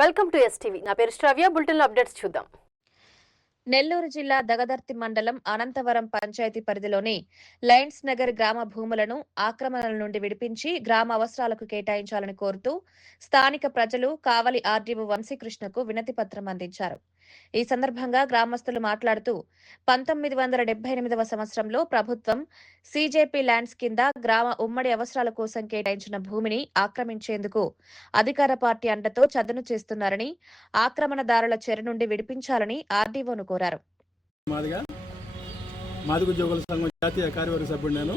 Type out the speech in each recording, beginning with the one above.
Welcome to STV నా పేరు శ్రవ్య. Bulletin updates చూద్దాం. నెల్లూరు జిల్లా దగదర్తి మండలం అనంతవరం పంచాయతీ పరిధిలోని లయన్స్ నగర్ గ్రామ భూములను ఆక్రమణల నుండి విడిపించి గ్రామ అవసరాలకు కేటాయించాలని కోరుతూ స్థానిక ప్రజలు కావలి ఆర్డీఓ వంశీకృష్ణకు వినతి పత్రం అందించారు. ఈ సందర్భంగా గ్రామస్తులు మాట్లాడుతూ పంతొమ్మిది వందల డెబ్బై ఎనిమిదవ సంవత్సరంలో ప్రభుత్వం సీజేపీ ల్యాండ్స్ కింద గ్రామ ఉమ్మడి అవసరాల కోసం కేటాయించిన భూమిని ఆక్రమించేందుకు అధికార పార్టీ అండతో చదును చేస్తున్నారని ఆక్రమణదారుల చెర నుండి విడిపించాలని ఆర్డీఓను కోరారు. మాదిగ ఉద్యోగుల సంఘం జాతీయ కార్యవర్గ సభ్యుడు నేను.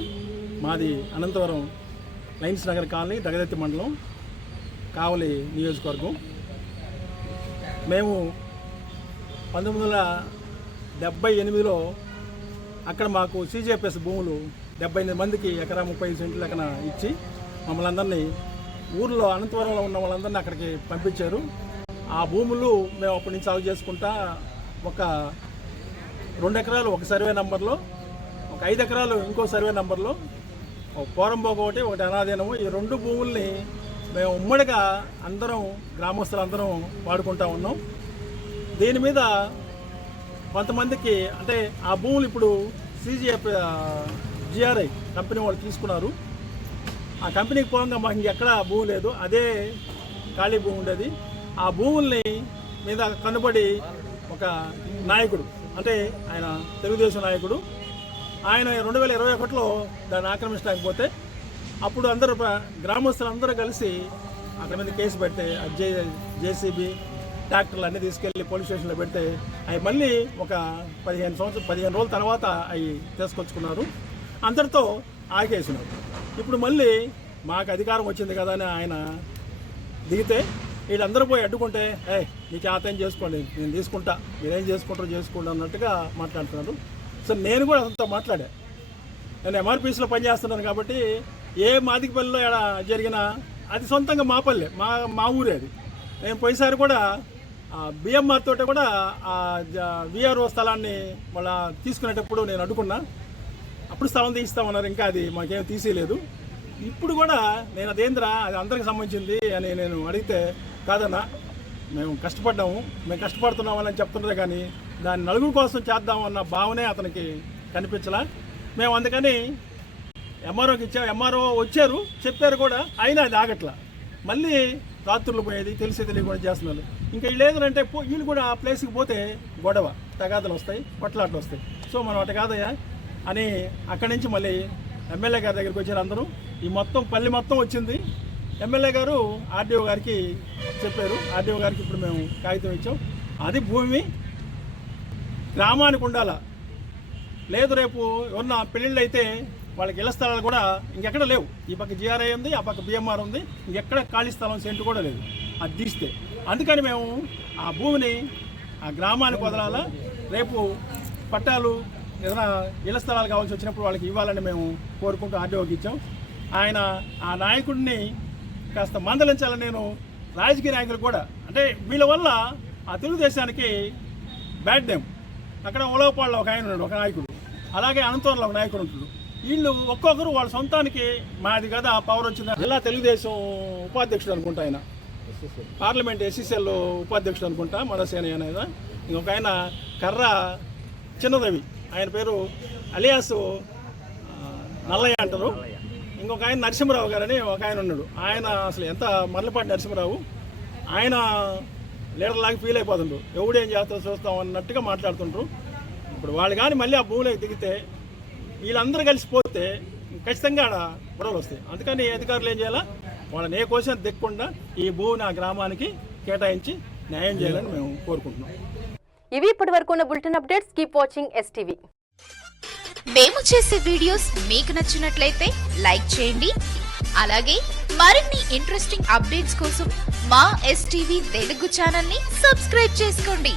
మాది అనంతవరం లైన్స్ నగర్ కాలనీ దగదత్తి మండలం కావలి నియోజకవర్గం. మేము పంతొమ్మిది వందల డెబ్బై ఎనిమిదిలో అక్కడ మాకు సీజేపీఎస్ భూములు డెబ్బై ఎనిమిది మందికి ఎకరా ముప్పై ఐదు సెంట్లు లెక్కన ఇచ్చి మమ్మల్ని అందరినీ ఊర్లో అనంతవరంలో ఉన్న వాళ్ళందరినీ అక్కడికి పంపించారు. ఆ భూములు మేము అప్పటి నుంచి సాగు చేసుకుంటా ఒక రెండు ఎకరాలు ఒక సర్వే నంబర్లో ఒక ఐదు ఎకరాలు ఇంకో సర్వే నంబర్లో ఒక పోరంబోక ఒకటి ఒకటి అనాధీనము ఈ రెండు భూముల్ని మేము ఉమ్మడిగా అందరం గ్రామస్తులందరం వాడుకుంటా ఉన్నాం. దీని మీద కొంతమందికి అంటే ఆ భూములు ఇప్పుడు సీజీఎఫ్ జిఆర్ఐ కంపెనీ వాళ్ళు తీసుకున్నారు. ఆ కంపెనీకి పోగా మాకు ఇంకెక్కడ భూమి లేదు. అదే ఖాళీ భూమి ఉండేది. ఆ భూముల్ని మీద కనబడి ఒక నాయకుడు అంటే ఆయన తెలుగుదేశం నాయకుడు ఆయన రెండు వేల ఇరవై ఒకటిలో దాన్ని ఆక్రమించడానికి పోతే అప్పుడు అందరూ గ్రామస్తులందరూ గ్రామస్తులు కలిసి అక్కడ మీద కేసు పెడితే జే జేసీబీ ట్రాక్టర్లు అన్నీ తీసుకెళ్ళి పోలీస్ స్టేషన్లో పెడితే అవి మళ్ళీ ఒక పదిహేను సంవత్సరం పదిహేను రోజుల తర్వాత అవి తీసుకొచ్చుకున్నారు. అందరితో ఆగేసినారు. ఇప్పుడు మళ్ళీ మాకు అధికారం వచ్చింది కదా అని ఆయన దిగితే వీళ్ళందరూ పోయి అడ్డుకుంటే ఏ మీకు ఆతేం చేసుకోండి నేను తీసుకుంటా మీరేం చేసుకుంటారో చేసుకోండి అన్నట్టుగా మాట్లాడుతున్నారు. సో నేను కూడా అంతా మాట్లాడా? నేను ఎంఆర్పీసీలో పనిచేస్తున్నాను కాబట్టి ఏ మాదికపల్లిలో ఎడ జరిగినా అది సొంతంగా మా పల్లె మా మా ఊరే అది. నేను పోయినసారి కూడా బిఎంఆర్ తోటి కూడా విఆర్ఓ స్థలాన్ని మళ్ళా తీసుకునేటప్పుడు నేను అడుగున్నా అప్పుడు స్థలం తీస్తామన్నారు ఇంకా అది మాకేం తీసేయలేదు. ఇప్పుడు కూడా నేను అదేంద్రా అది అందరికి సంబంధించింది అని నేను అడిగితే కాదన్నా మేము కష్టపడ్డాము మేము కష్టపడుతున్నామని చెప్తున్నదే కానీ దాన్ని నలుగురు కోసం చేద్దామన్న భావనే అతనికి కనిపించలా. మేము అందుకని ఎంఆర్ఓకి ఇచ్చాం. ఎంఆర్ఓ వచ్చారు చెప్పారు కూడా అయినా అది ఆగట్లా. మళ్ళీ రాత్రులు పోయేది తెలిసి తెలియకుండా చేస్తున్నారు. ఇంకా వీళ్ళు ఏదంటే వీళ్ళు కూడా ఆ ప్లేస్కి పోతే గొడవ తగాదలు వస్తాయి కొట్లాటలు వస్తాయి. సో మనం అటు కాదయ్యా అని అక్కడి నుంచి మళ్ళీ ఎమ్మెల్యే గారి దగ్గరికి వచ్చారు అందరూ. ఈ మొత్తం పల్లె మొత్తం వచ్చింది. ఎమ్మెల్యే గారు ఆర్డీఓ గారికి చెప్పారు. ఆర్డీఓ గారికి ఇప్పుడు మేము కాగితం ఇచ్చాం. అది భూమి గ్రామానికి ఉండాలా? లేదు రేపు ఉన్న పెళ్ళిళ్ళు అయితే వాళ్ళకి ఇళ్ళ స్థలాలు కూడా ఇంకెక్కడ లేవు. ఈ పక్క జిఆర్ఐ ఉంది ఆ పక్క బిఎంఆర్ ఉంది. ఇంకెక్కడ ఖాళీ స్థలం సెంటు కూడా లేదు. అది తీస్తే. అందుకని మేము ఆ భూమిని ఆ గ్రామానికి వదలాలా? రేపు పట్టాలు ఏదైనా ఇళ్ళ స్థలాలు కావాల్సి వచ్చినప్పుడు వాళ్ళకి ఇవ్వాలని మేము కోరుకుంటూ ఆర్డీఓకి ఇచ్చాం. ఆయన ఆ నాయకుడిని కాస్త మందలించాలని నేను రాజకీయ నాయకులు కూడా అంటే వీళ్ళ వల్ల ఆ తెలుగుదేశానికి బ్యాడ్ నేమ్. అక్కడ ఉలవపాళ్ళలో ఒక ఆయన ఉన్నాడు ఒక నాయకుడు. అలాగే అనంతవరంలో ఒక నాయకుడు ఉంటాడు. వీళ్ళు ఒక్కొక్కరు వాళ్ళ సొంతానికి మాది కదా పవర్ వచ్చింది. జిల్లా తెలుగుదేశం ఉపాధ్యక్షుడు అనుకుంటా ఆయన. పార్లమెంట్ ఎస్సీసీఎల్ ఉపాధ్యక్షుడు అనుకుంటా మడసేన అనేది. ఇంకొక ఆయన కర్ర చిన్నరవి. ఆయన పేరు అలియాస్ నల్లయ్య అంటారు. ఇంకొక ఆయన నరసింహరావు గారని ఒక ఆయన ఉన్నాడు. ఆయన అసలు ఎంత మర్లపాటి నరసింహరావు. ఆయన లీడర్లాగా ఫీల్ అయిపోతుండ్రు. ఎవడేం చేస్తారో చూస్తాం అన్నట్టుగా మాట్లాడుతుంటారు ఇప్పుడు వాళ్ళు కానీ మళ్ళీ ఆ భూమిలోకి దిగితే వీళ్ళందరూ కలిసి పోతే ఖచ్చితంగా ఆడ గొడవలు వస్తాయి. అందుకని అధికారులు ఏం చేయాలా? వాళ్ళని ఏ కోసం దిక్కకుండా ఈ భూమిని ఆ గ్రామానికి కేటాయించి న్యాయం చేయాలని మేము కోరుకుంటున్నాం. ఇవి ఇప్పటి వరకు ఉన్న bulletin updates. Keep watching STV మేము చేసే వీడియోస్ మీకు నచ్చినట్లయితే లైక్ చేయండి. అలాగే మరిన్ని ఇంట్రెస్టింగ్ అప్డేట్స్ కోసం మా ఎస్టీవీ తెలుగు ఛానల్ని సబ్స్క్రైబ్ చేసుకోండి.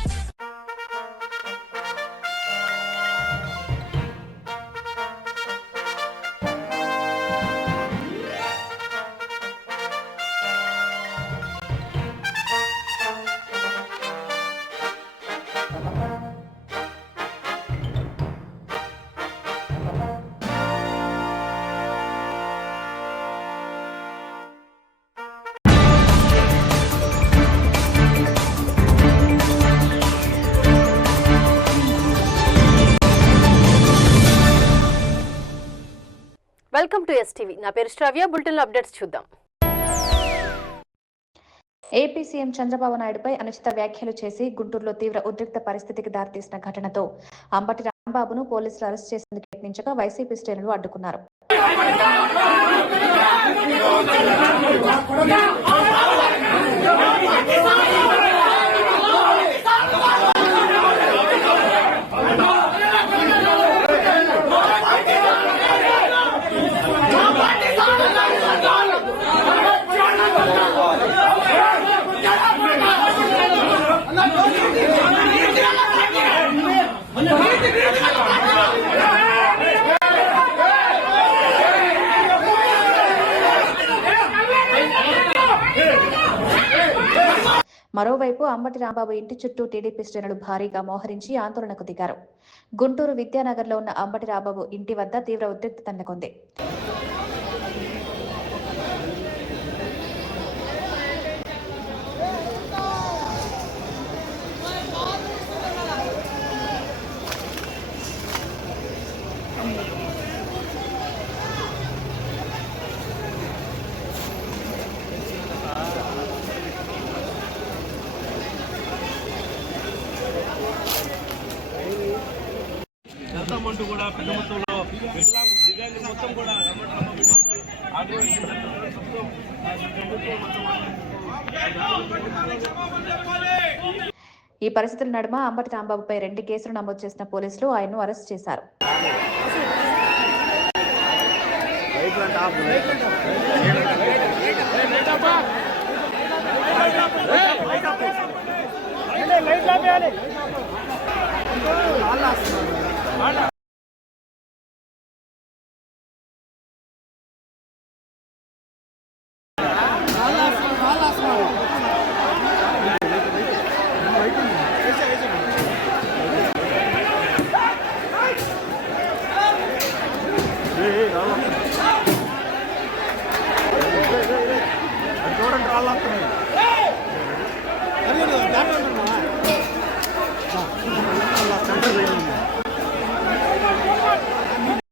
వెల్కమ్ టు ఎస్టీవీ నా పేరు శ్రావ్య. బులెటిన్ అప్డేట్స్ చూద్దాం. ఏపీ సీఎం చంద్రబాబు నాయుడుపై అనుచిత వ్యాఖ్యలు చేసి గుంటూరులో తీవ్ర ఉద్రిక్త పరిస్థితికి దారితీసిన ఘటనతో అంబటి రాంబాబును పోలీసులు అరెస్ట్ చేసేందుకు యత్నించగా వైసీపీ శ్రేణులు అడ్డుకున్నారు. మరోవైపు అంబటి రాంబాబు ఇంటి చుట్టూ టీడీపీ శ్రేణులు భారీగా మోహరించి ఆందోళనకు దిగారు. గుంటూరు విద్యానగర్లో ఉన్న అంబటి రాంబాబు ఇంటి వద్ద తీవ్ర ఉద్రిక్తత నెలకొంది మొత్తం అంటూ కూడా పెద్ద మొత్తంలో వికలాంగ దివ్యాంగులు మొత్తం కూడా ఈ పరిస్థితుల నడుమ అంబటి రాంబాబుపై రెండు కేసులు నమోదు చేసిన పోలీసులు ఆయన్ను అరెస్ట్ చేశారు. చూడండి రాళ్ళు